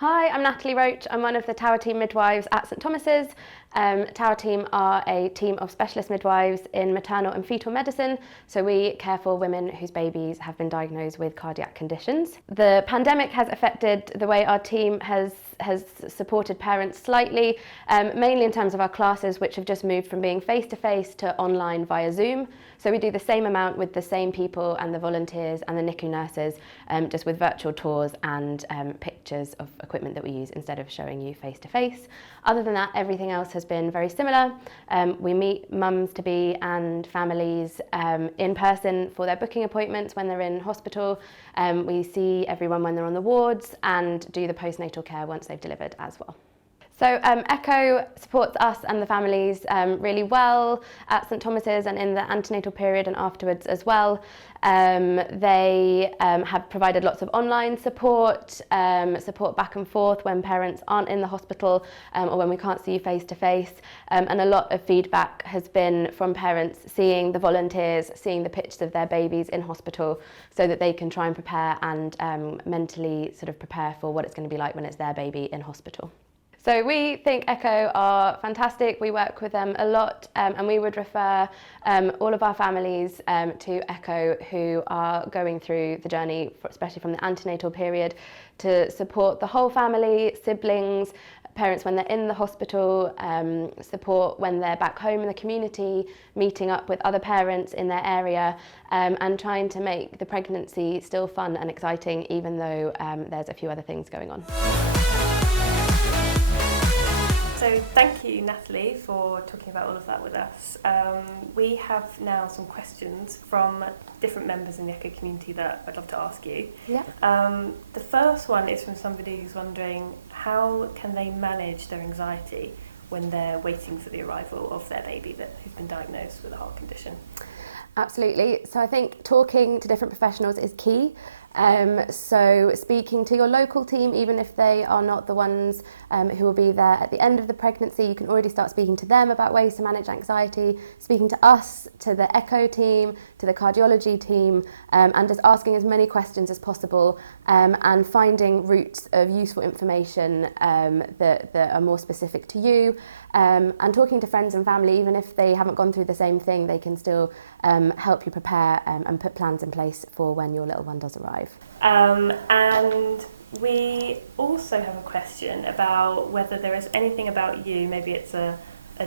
Hi, I'm Nathalie Roche. I'm one of the Tower Team midwives at St Thomas's. Tower Team are a team of specialist midwives in maternal and fetal medicine, so we care for women whose babies have been diagnosed with cardiac conditions. The pandemic has affected the way our team has supported parents slightly, mainly in terms of our classes, which have just moved from being face-to-face to online via Zoom. So we do the same amount with the same people and the volunteers and the NICU nurses, just with virtual tours and pictures of equipment that we use instead of showing you face-to-face. Other than that, everything else has been very similar. We meet mums-to-be and families in person for their booking appointments when they're in hospital. We see everyone when they're on the wards and do the postnatal care once they've delivered as well. So ECHO supports us and the families really well at St Thomas's and in the antenatal period and afterwards as well. They have provided lots of online support, support back and forth when parents aren't in the hospital or when we can't see you face to face. And a lot of feedback has been from parents seeing the volunteers, seeing the pictures of their babies in hospital so that they can try and prepare and mentally sort of prepare for what it's going to be like when it's their baby in hospital. So we think ECHO are fantastic. We work with them a lot and we would refer all of our families to ECHO who are going through the journey, especially from the antenatal period, to support the whole family, siblings, parents when they're in the hospital, support when they're back home in the community, meeting up with other parents in their area and trying to make the pregnancy still fun and exciting even though there's a few other things going on. So thank you, Nathalie, for talking about all of that with us. We have now some questions from different members in the ECHO community that I'd love to ask you. Yeah. The first one is from somebody who's wondering how can they manage their anxiety when they're waiting for the arrival of their baby who's been diagnosed with a heart condition? Absolutely. So I think talking to different professionals is key. So speaking to your local team, even if they are not the ones who will be there at the end of the pregnancy, you can already start speaking to them about ways to manage anxiety, speaking to us, to the ECHO team, to the cardiology team, and just asking as many questions as possible and finding routes of useful information that are more specific to you, and talking to friends and family, even if they haven't gone through the same thing, they can still help you prepare and put plans in place for when your little one does arrive. And we also have a question about whether there is anything about you, maybe it's a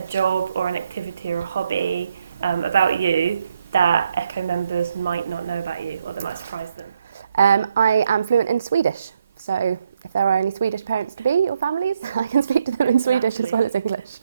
job or an activity or a hobby about you that ECHO members might not know about you or that might surprise them. I am fluent in Swedish, so if there are any Swedish parents to be or families, I can speak to them in Swedish as well as English.